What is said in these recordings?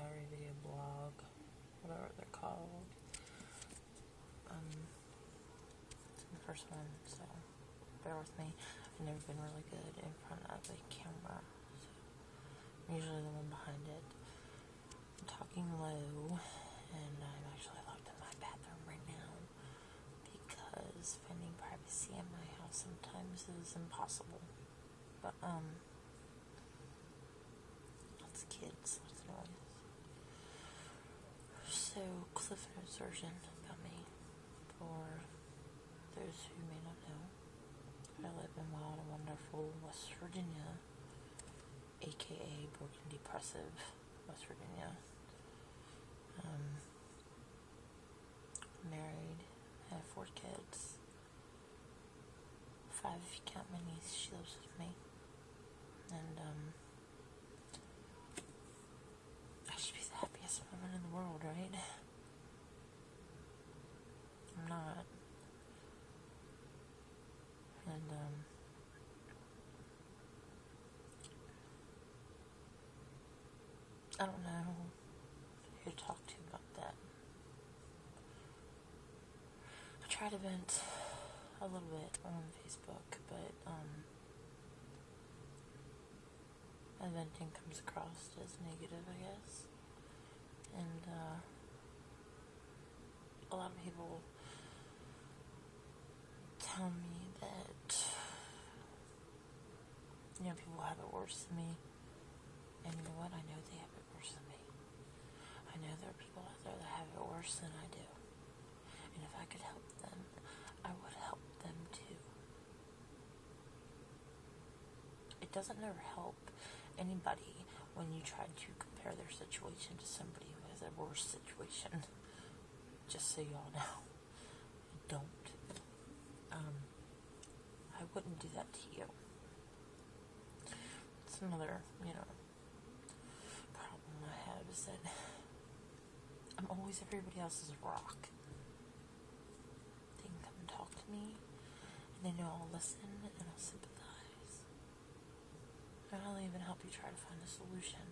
diary, video blog, whatever they're called. It's the first one, so bear with me. I've never been really good in front of a camera, so I'm usually the one behind it. I'm talking low, and I'm actually locked in my bathroom right now because finding privacy in my house sometimes is impossible. But, lots of kids, lots of noise. So, Cliff Notes version about me. For those who may not know, I live in wild and wonderful West Virginia, aka broken depressive West Virginia. Married, I have 4 kids. 5 if you count my niece, she lives with me. And I should be the happiest woman in the world, right? I'm not. And I don't know who to talk to about that. I try to vent a little bit on Facebook, but my venting comes across as negative, I guess. And a lot of people tell me that, people have it worse than me. And you know what? I know they have it worse than me. I know there are people out there that have it worse than I do. And if I could help them, I would help them too. It doesn't ever help anybody when you try to compare their situation to somebody who has a worse situation. Just so y'all know. Don't. I wouldn't do that to you. It's another, problem I have is that I'm always everybody else's rock. They can come and talk to me, and they know I'll listen and I'll sympathize. And I'll even help you try to find a solution.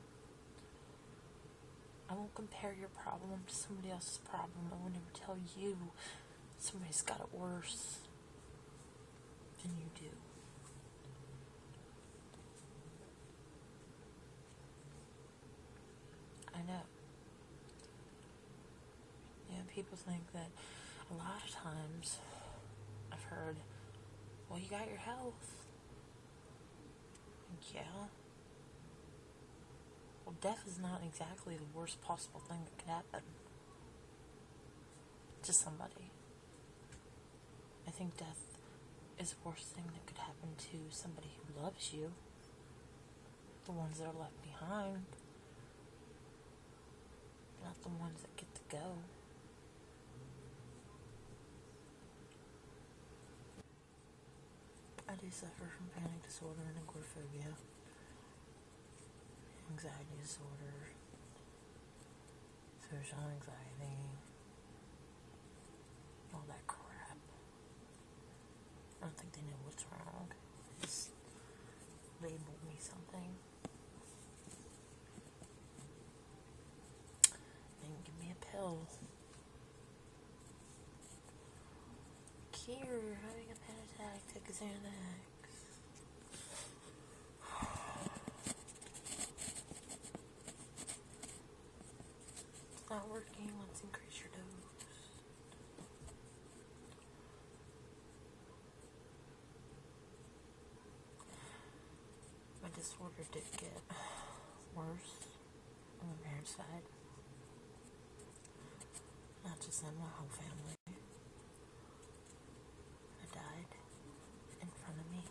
I won't compare your problem to somebody else's problem. I will never tell you somebody's got it worse than you do. I know. People think that a lot of times I've heard, well, you got your health. Yeah. Well, death is not exactly the worst possible thing that could happen to somebody. I think death is the worst thing that could happen to somebody who loves you. The ones that are left behind. Not the ones that get to go. I do suffer from panic disorder and agoraphobia. Anxiety disorder. Social anxiety. All that crap. I don't think they know what's wrong. They just labeled me something. They can give me a pill. Here, having a panic attack, take a Xanax. It's not working, let's increase your dose. My disorder did get worse on my parents' side. Not just them, my whole family. Died in front of me.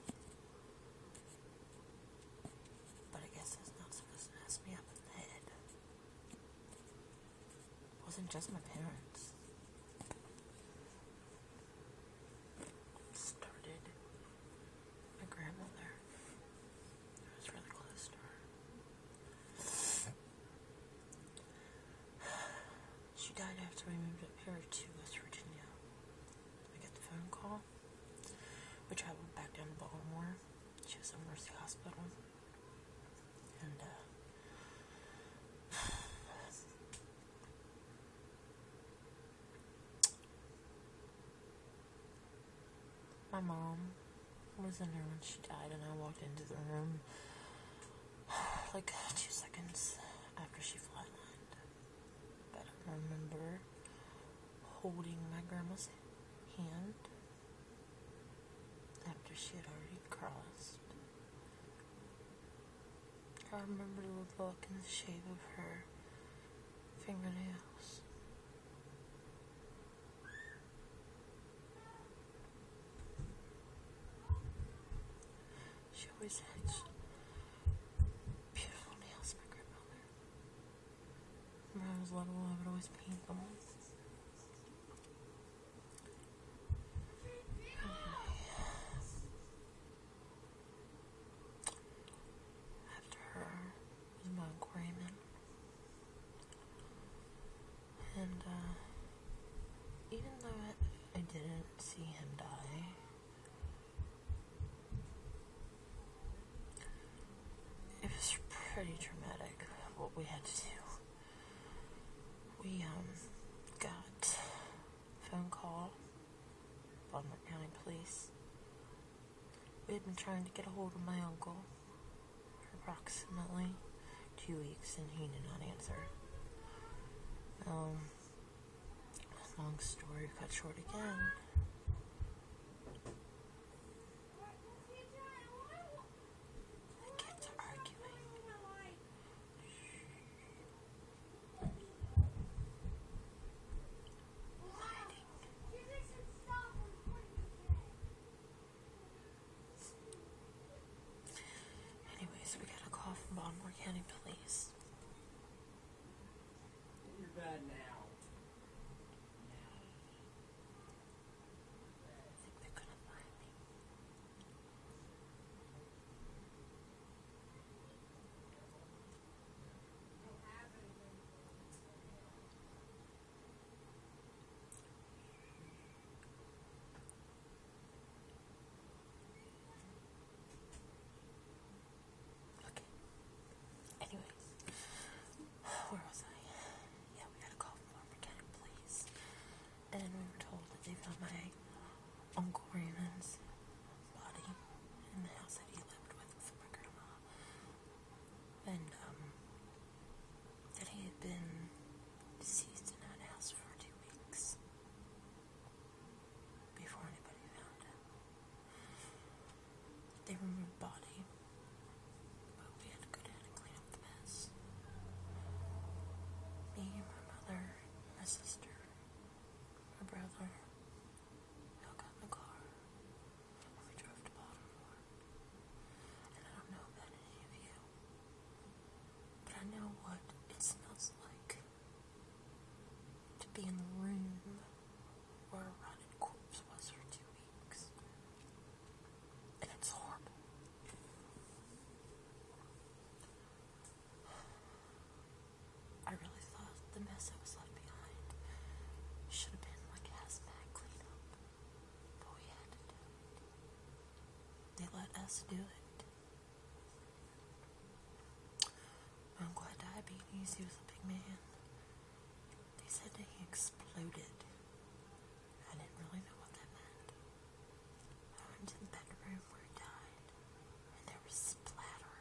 But I guess that's not supposed to mess me up in the head. It wasn't just my parents. It started my grandmother. I was really close to her. She died after we moved up here to West Virginia. I got the phone call. We traveled back down to Baltimore. She was at Mercy Hospital. And My mom was in there when she died, and I walked into the room like 2 seconds after she flatlined. But I remember holding my grandma's hand after she had already crossed. I remember the look and the shape of her fingernails. She always had beautiful nails, my grandmother. When I was little, I would always paint them. After her was my Uncle Raymond. And even though I didn't see him die, it was pretty traumatic what we had to do. We got a phone call, Baltimore County Police. We had been trying to get a hold of my uncle for approximately 2 weeks, and he did not answer. Long story cut short again. The kids are arguing. Fighting. Anyways, we got a call from Baltimore County Police. You're bad now. They couldn't find me. Okay. Anyways, where was I? Yeah, we got a call from Baltimore County Police, and we were told that they found my Uncle Raymond's body in the house that he lived with my grandma, and that he had been deceased in that house for 2 weeks before anybody found him. They removed the body, but we had to go down and clean up the mess. Me, my mother, my sister, my brother, we all got in the car and we drove to Baltimore. And I don't know about any of you, but I know what it smells like to be in the room where a rotted corpse was for 2 weeks. And it's horrible. I really thought the mess that was left behind should have been like hazmat cleanup, but we had to do it. They let us do it. My uncle had diabetes. He was a big man. They said that he exploded. I didn't really know what that meant. I went to the bedroom where he died, and there was splatter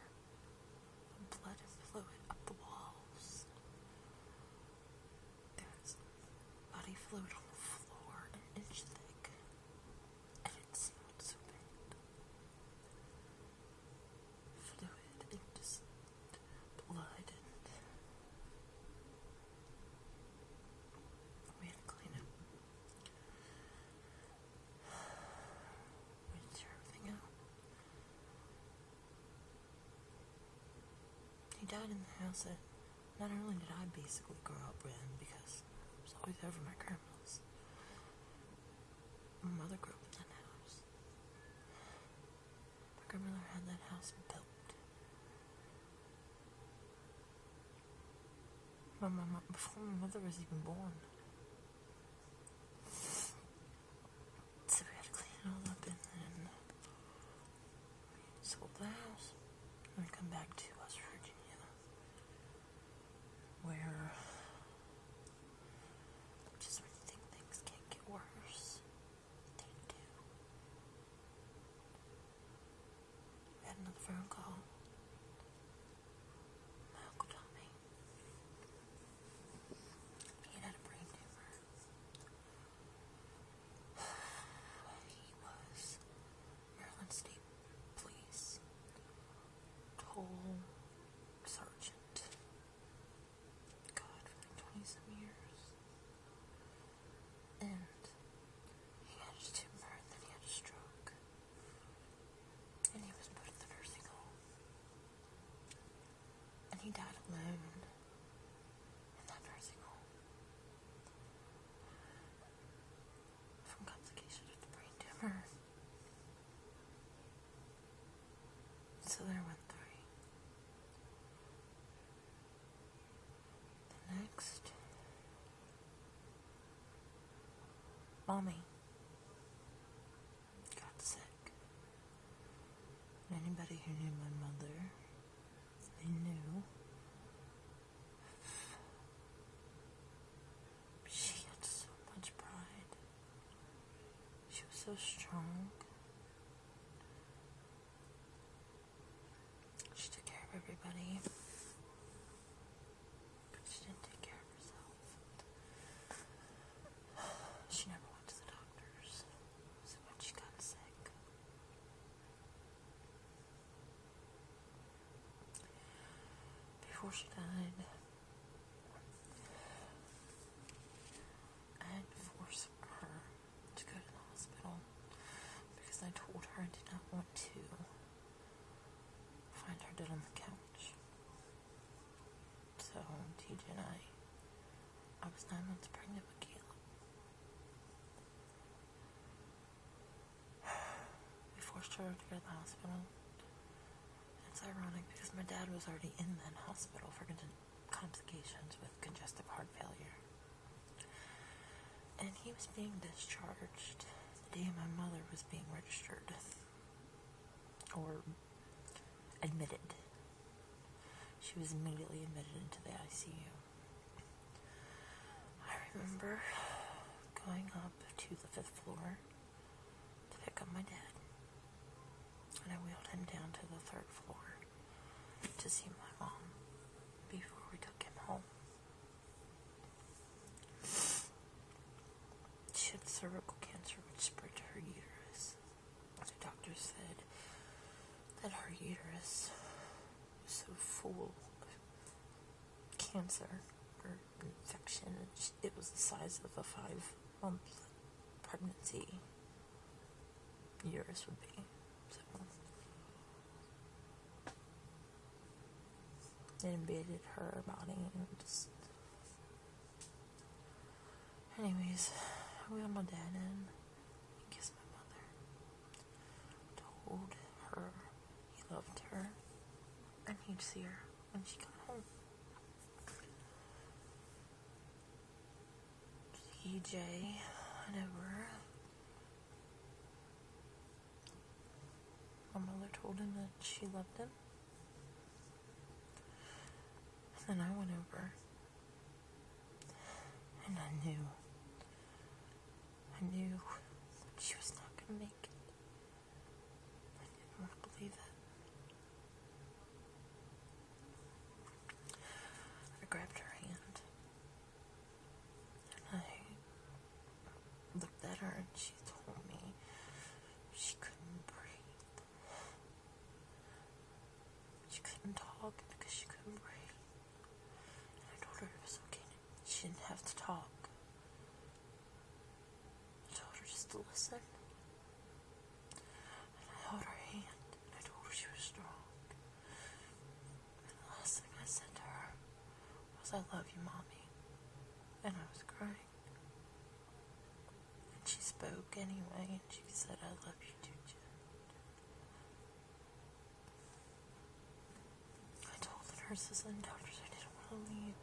of blood and fluid up the walls. There was body fluid on the floor, an inch thick, and it smelled so bad. Fluid and just blood, and we had to clean up. We had to tear everything out. He died in the house that not only did I basically grow up in, because I was always over my grandma's. My mother grew up in that house. My grandmother had that house built. My mama, before my mother was even born. So we had to clean it all up, and then we sold the house and we come back to West Virginia, where just when you think things can't get worse, they do. So there went three. The next, Mommy got sick. And anybody who knew my mother, they knew she had so much pride. She was so strong. She took care of everybody, but she didn't take care of herself. She never went to the doctors, so when she got sick, before she died, I had to force her to go to the hospital because I told her I did not want to find her dead on the couch. So TJ and I was 9 months pregnant with Caleb. We forced her to go to the hospital. It's ironic because my dad was already in that hospital for complications with congestive heart failure. And he was being discharged the day my mother was being registered or admitted. She was immediately admitted into the ICU. I remember going up to the 5th floor to pick up my dad, and I wheeled him down to the 3rd floor to see my mom before we took him home. She had cervical cancer which spread to her uterus. The doctor said that her uterus was so full of cancer or infection, it was the size of a 5-month pregnancy uterus would be. So it invaded her body and just... Anyways, I wheeled my dad in and kissed my mother. Told her he loved her and he'd see her when she got home. TJ, whenever my mother told him that she loved him, and then I went over and I knew she was not going to make it. I didn't want to believe it. I grabbed her hand and I looked at her and she told me she couldn't breathe. She couldn't talk because she couldn't breathe. And I told her it was okay. She didn't have to talk. To listen. And I held her hand and I told her she was strong. And the last thing I said to her was, I love you, Mommy. And I was crying. And she spoke anyway and she said, I love you too, Jen. I told the nurses and doctors I didn't want to leave,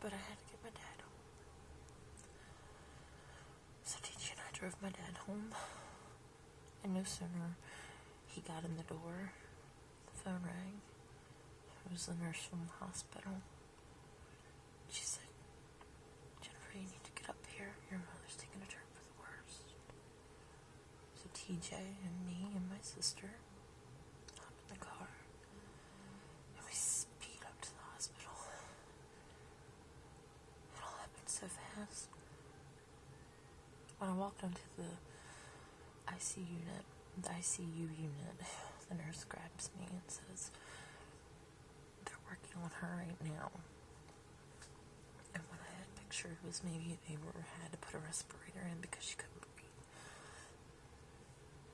but I had to get my dad home. So TJ and I drove my dad home, and no sooner he got in the door, the phone rang. It was the nurse from the hospital. She said, Jennifer, you need to get up here. Your mother's taking a turn for the worst. So TJ and me and my sister hopped in the car, and we speed up to the hospital. It all happened so fast. When I walked onto the ICU unit, the nurse grabs me and says, they're working on her right now. And what I had pictured was maybe they had to put a respirator in because she couldn't breathe.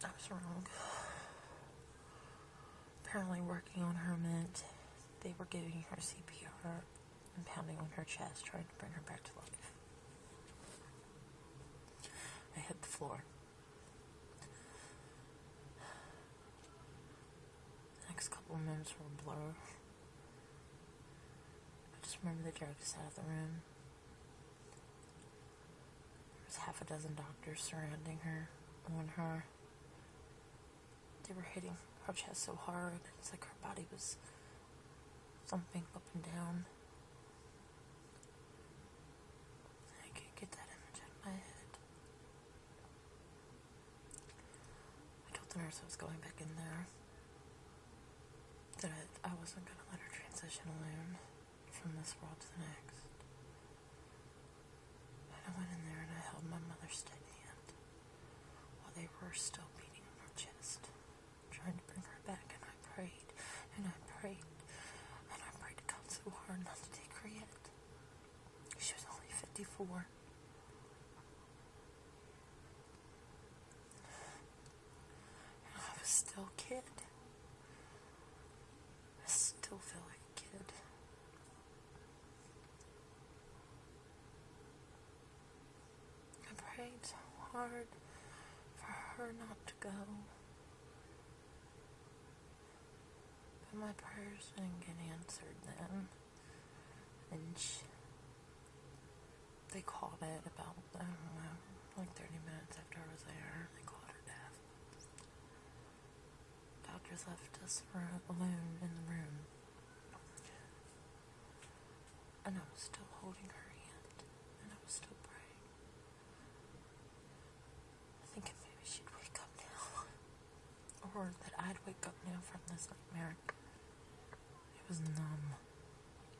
I was wrong. Apparently working on her meant they were giving her CPR and pounding on her chest, trying to bring her back to life. I hit the floor. next couple of minutes were a blur. I just remember they dragged us out of the room. There was half a dozen doctors surrounding her, on her. They were hitting her chest so hard, it's like her body was thumping up and down. I can't get that image out of my head. I told the nurse I was going back in there, that I wasn't going to let her transition alone from this world to the next. And I went in there and I held my mother's steady hand while they were still beating her chest, trying to bring her back, and I prayed, and I prayed, and I prayed to God so hard not to take her yet. She was only 54. And I was still a kid. I still feel like a kid. I prayed so hard for her not to go. But my prayers didn't get answered then. And they called it about, I don't know, like 30 minutes after I was there. They called her death. Doctors left us alone in the room. And I was still holding her hand. And I was still praying. Thinking maybe she'd wake up now. Or that I'd wake up now from this nightmare. It was numb.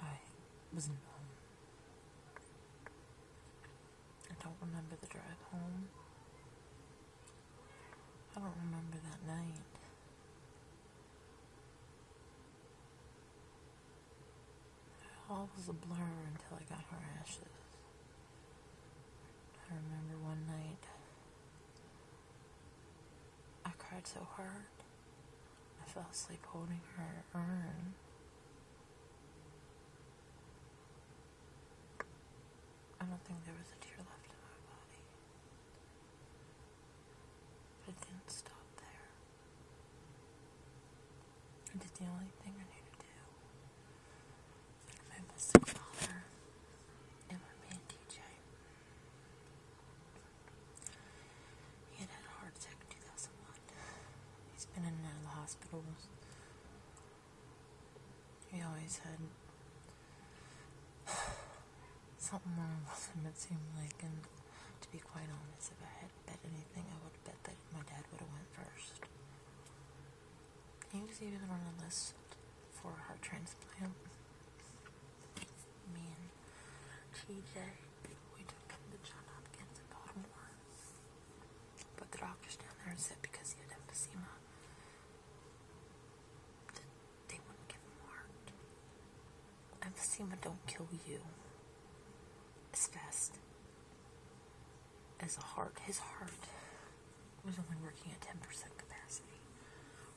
I was numb. I don't remember the drive home. I don't remember that night. It all was a blur until I got her ashes. I remember one night I cried so hard I fell asleep holding her urn. I don't think there was a tear left in my body. But it didn't stop there. I did the only thing I knew to do. My mystic father and my man TJ. He had a heart attack in 2001. He's been in and out of the hospitals. He always had something wrong with him, it seemed like, and to be quite honest, if I had to bet anything, I would bet that my dad would have went first. He was even on a list for a heart transplant. Me and TJ, we took him to John Hopkins in Baltimore. But the doctors down there said because he had emphysema, that they wouldn't give him heart. Emphysema don't kill you as fast as a heart. His heart was only working at 10% capacity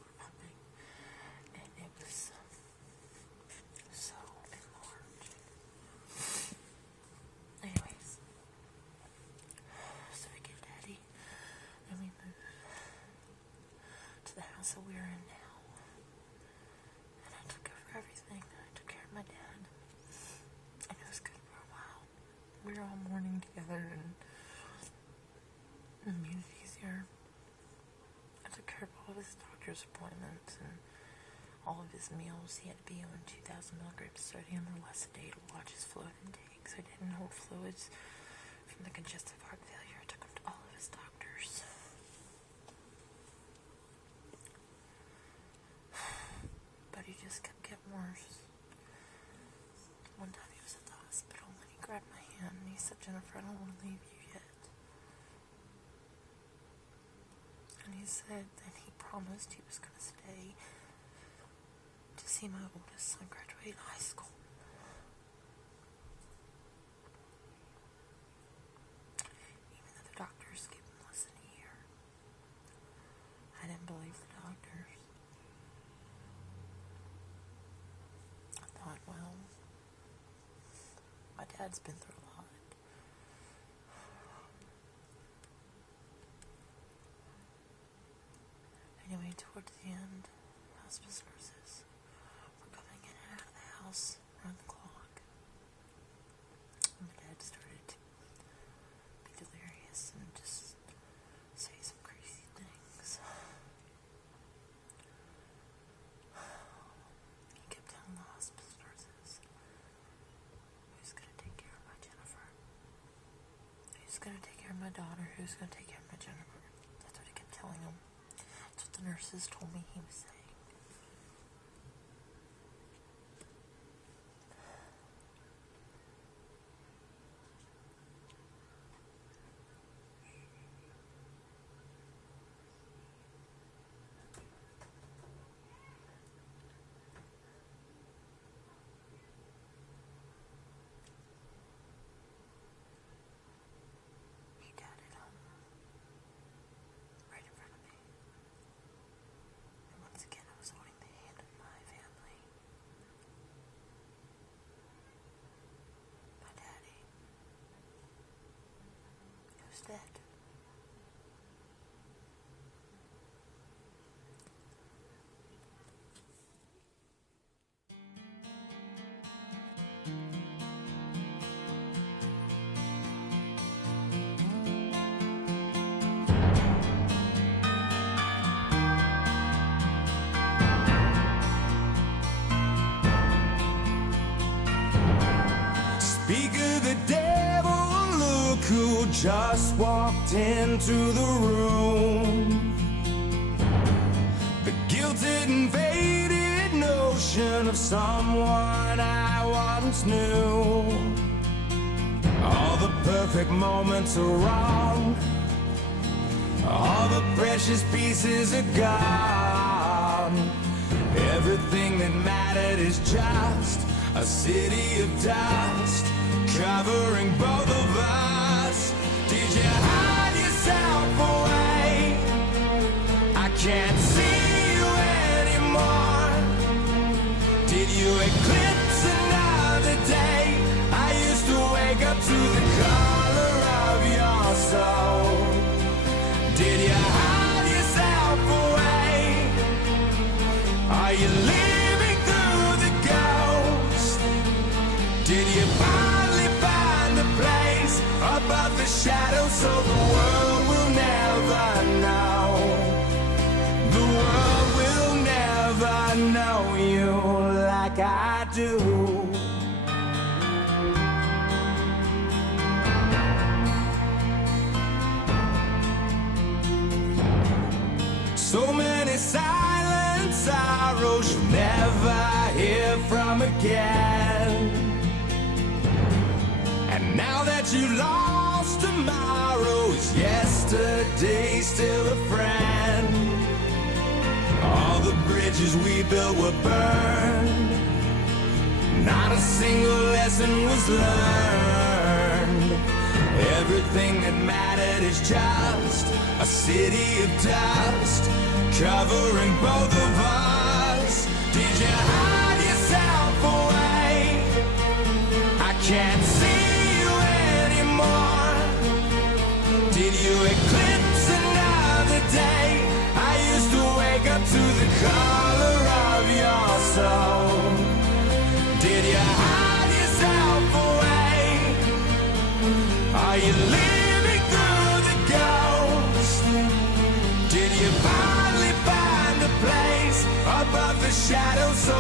or pumping, and it was so enlarged. Anyways, so we get Daddy and we move to the house that we're in now, and I took over everything. I took care of my dad, and it was good for a while. We were all mourning together, and the community's here. I took care of all of his doctor's appointments and all of his meals. He had to be on 2,000 milligrams sodium or less a day to watch his fluid intakes. I didn't hold fluids from the congestive heart failure. I took him to all of his doctors. But he just kept getting worse. One time he was at the hospital and he grabbed my hand and he said, "Jennifer, I don't want to leave you yet." And he said that he promised he was going to stay to see my oldest son graduate high school. Even though the doctors gave him less than a year. I didn't believe the doctors. I thought, well, my dad's been through a lot. Anyway, towards the end, I was hospice nurses were coming in and out of the house around the clock. And my dad started to be delirious and just say some crazy things. He kept telling the hospice nurses, who's going to take care of my Jennifer? Who's going to take care of my daughter? Who's going to take care of my Jennifer? That's what he kept telling them. That's what the nurses told me he was saying. Dead. Speak of the devil, look who just walked into the room. The gilded and faded notion of someone I once knew. All the perfect moments are wrong. All the precious pieces are gone. Everything that mattered is just a city of dust covering both of us. Did you hide yourself away? I can't see you anymore. Did you eclipse another day? I used to wake up to the color of your soul. Did you hide yourself away? Are you living through the ghost? Did you finally find a place above the shadows so the world will never know? The world will never know you like I do. So many silent sorrows you'll never hear from again. And now that you lost tomorrow, is yesterday still a friend? All the bridges we built were burned. Not a single lesson was learned. Everything that mattered is just a city of dust covering both of us. Did you hide yourself away? I can't see you anymore. Did you eclipse another day? I used to wake up to the color of your soul. Did you hide yourself away? Are you living through the ghost? Did you finally find a place above the shadows so